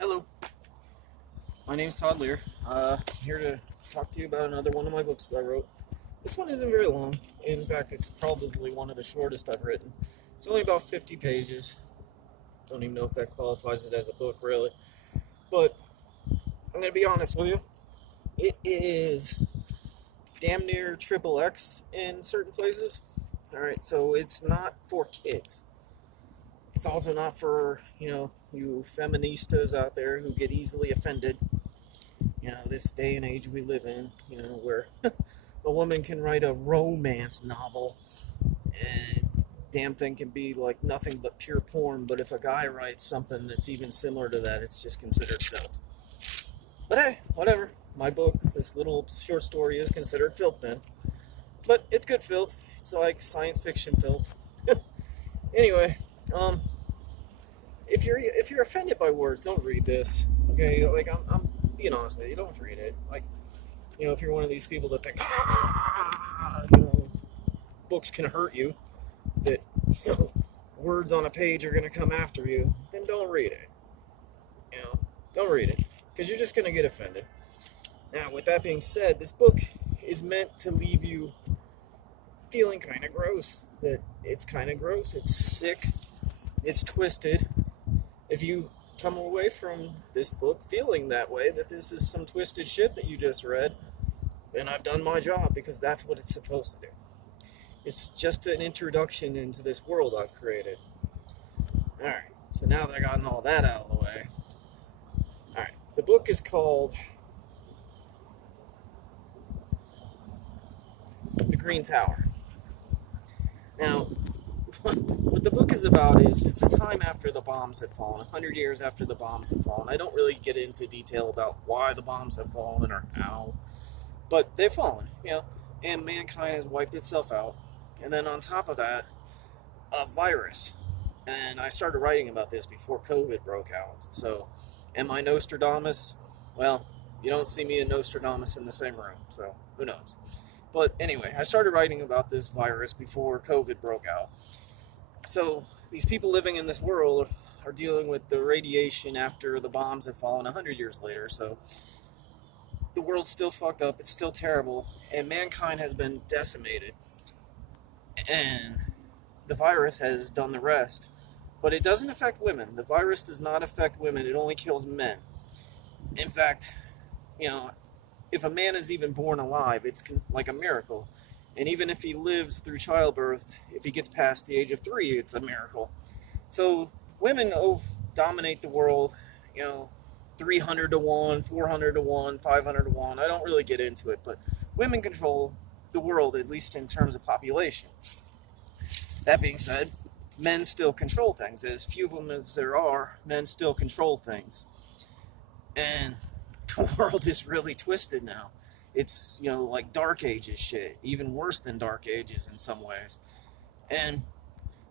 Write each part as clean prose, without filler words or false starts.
Hello, my name's Todd Lear. I'm here to talk to you about another one of my books that I wrote. This one isn't very long. In fact, it's probably one of the shortest I've written. It's only about 50 pages. Don't even know if that qualifies it as a book, really. But I'm going to be honest with you. It is damn near triple X in certain places. Alright, so it's not for kids. It's also not for, you feministas out there who get easily offended. This day and age we live in, where a woman can write a romance novel and damn thing can be like nothing but pure porn, but if a guy writes something that's even similar to that, it's just considered filth. But hey, whatever. My book, this little short story, is considered filth then. But it's good filth. It's like science fiction filth. Anyway, um, if you're offended by words, don't read this. Okay, like I'm being honest with you, don't read it. Like, if you're one of these people that think, books can hurt you, that you know, words on a page are going to come after you, then don't read it. Don't read it because you're just going to get offended. Now, with that being said, this book is meant to leave you feeling kind of gross. That it's kind of gross. It's sick. It's twisted. If you come away from this book feeling that way, that this is some twisted shit that you just read, then I've done my job because that's what it's supposed to do. It's just an introduction into this world I've created. Alright, so now that I've gotten all that out of the way, alright, the book is called The Green Tower. Now, what the book is about is it's a time after the bombs had fallen, 100 years after the bombs had fallen. I don't really get into detail about why the bombs have fallen or how, but they've fallen, and mankind has wiped itself out. And then on top of that, a virus. And I started writing about this before COVID broke out. So, am I Nostradamus? Well, you don't see me and Nostradamus in the same room, so who knows? But anyway, I started writing about this virus before COVID broke out. So, these people living in this world are dealing with the radiation after the bombs have fallen 100 years later. So, the world's still fucked up, it's still terrible, and mankind has been decimated. And the virus has done the rest. But it doesn't affect women. The virus does not affect women, it only kills men. In fact, you know, if a man is even born alive, it's like a miracle. And even if he lives through childbirth, if he gets past the age of 3, it's a miracle. So women dominate the world, you know, 300 to 1, 400 to 1, 500 to 1. I don't really get into it, but women control the world, at least in terms of population. That being said, men still control things. As few of them as there are, men still control things. And the world is really twisted now. It's, like Dark Ages shit, even worse than Dark Ages in some ways. And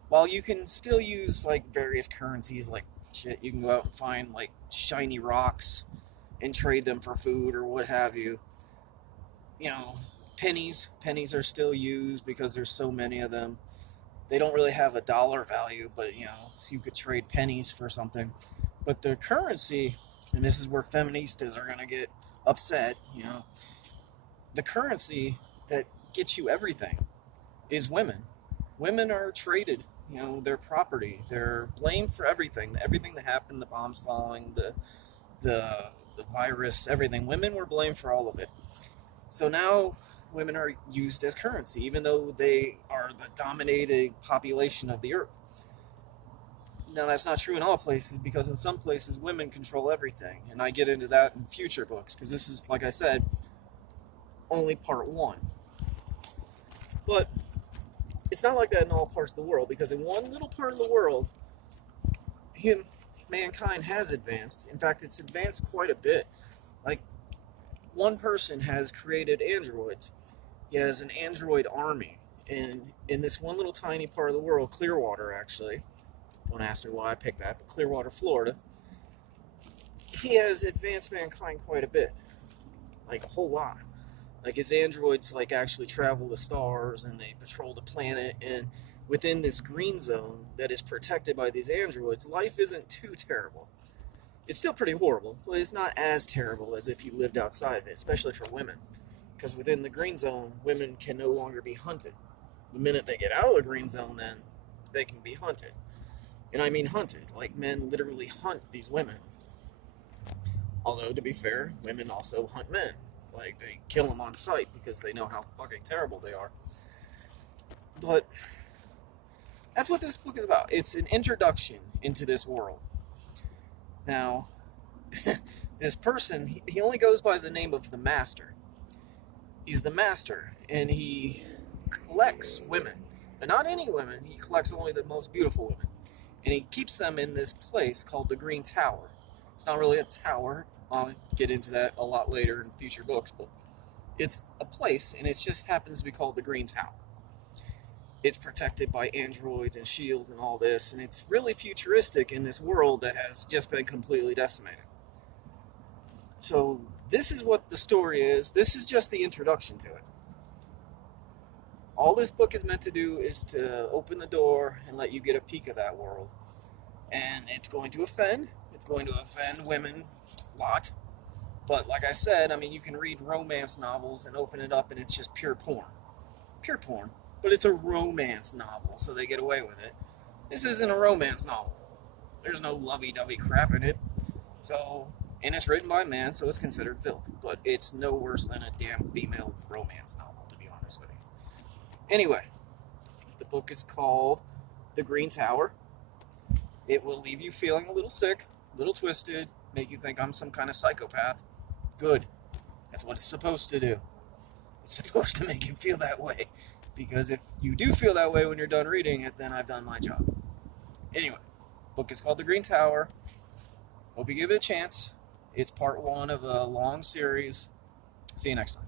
while you can still use like various currencies, like shit, you can go out and find like shiny rocks and trade them for food or what have you. You know, pennies are still used because there's so many of them. They don't really have a dollar value, but so you could trade pennies for something. But the currency, and this is where feministas are going to get upset, the currency that gets you everything is women. Women are traded, their property. They're blamed for everything that happened, the bombs falling, the virus, everything. Women were blamed for all of it. So now women are used as currency, even though they are the dominating population of the earth. Now, that's not true in all places, because in some places women control everything, and I get into that in future books, because this is, like I said, only part one. But it's not like that in all parts of the world, because in one little part of the world, mankind has advanced. In fact, it's advanced quite a bit. Like, one person has created androids. He has an android army. And in this one little tiny part of the world, Clearwater, actually, don't ask me why I picked that, but Clearwater, Florida, he has advanced mankind quite a bit. Like, a whole lot. Like, his androids, like, actually travel the stars, and they patrol the planet, and within this green zone that is protected by these androids, life isn't too terrible. It's still pretty horrible, but it's not as terrible as if you lived outside of it, especially for women. Because within the green zone, women can no longer be hunted. The minute they get out of the green zone, then they can be hunted. And I mean hunted, like men literally hunt these women. Although, to be fair, women also hunt men. Like, they kill them on sight because they know how fucking terrible they are. But that's what this book is about. It's an introduction into this world. Now, this person, he only goes by the name of the Master. He's the Master, and he collects women. But not any women, he collects only the most beautiful women. And he keeps them in this place called the Green Tower. It's not really a tower. I'll get into that a lot later in future books, but it's a place, and it just happens to be called the Green Tower. It's protected by androids and shields and all this, and it's really futuristic in this world that has just been completely decimated. So this is what the story is. This is just the introduction to it. All this book is meant to do is to open the door and let you get a peek of that world. And it's going to offend. It's going to offend women a lot. But like I said, I mean, you can read romance novels and open it up and it's just pure porn. Pure porn. But it's a romance novel, so they get away with it. This isn't a romance novel. There's no lovey-dovey crap in it. So, and it's written by a man, so it's considered filthy. But it's no worse than a damn female romance novel, to be honest with you. Anyway, the book is called The Green Tower. It will leave you feeling a little sick, a little twisted, make you think I'm some kind of psychopath. Good. That's what it's supposed to do. It's supposed to make you feel that way. Because if you do feel that way when you're done reading it, then I've done my job. Anyway, the book is called The Green Tower. Hope you give it a chance. It's part one of a long series. See you next time.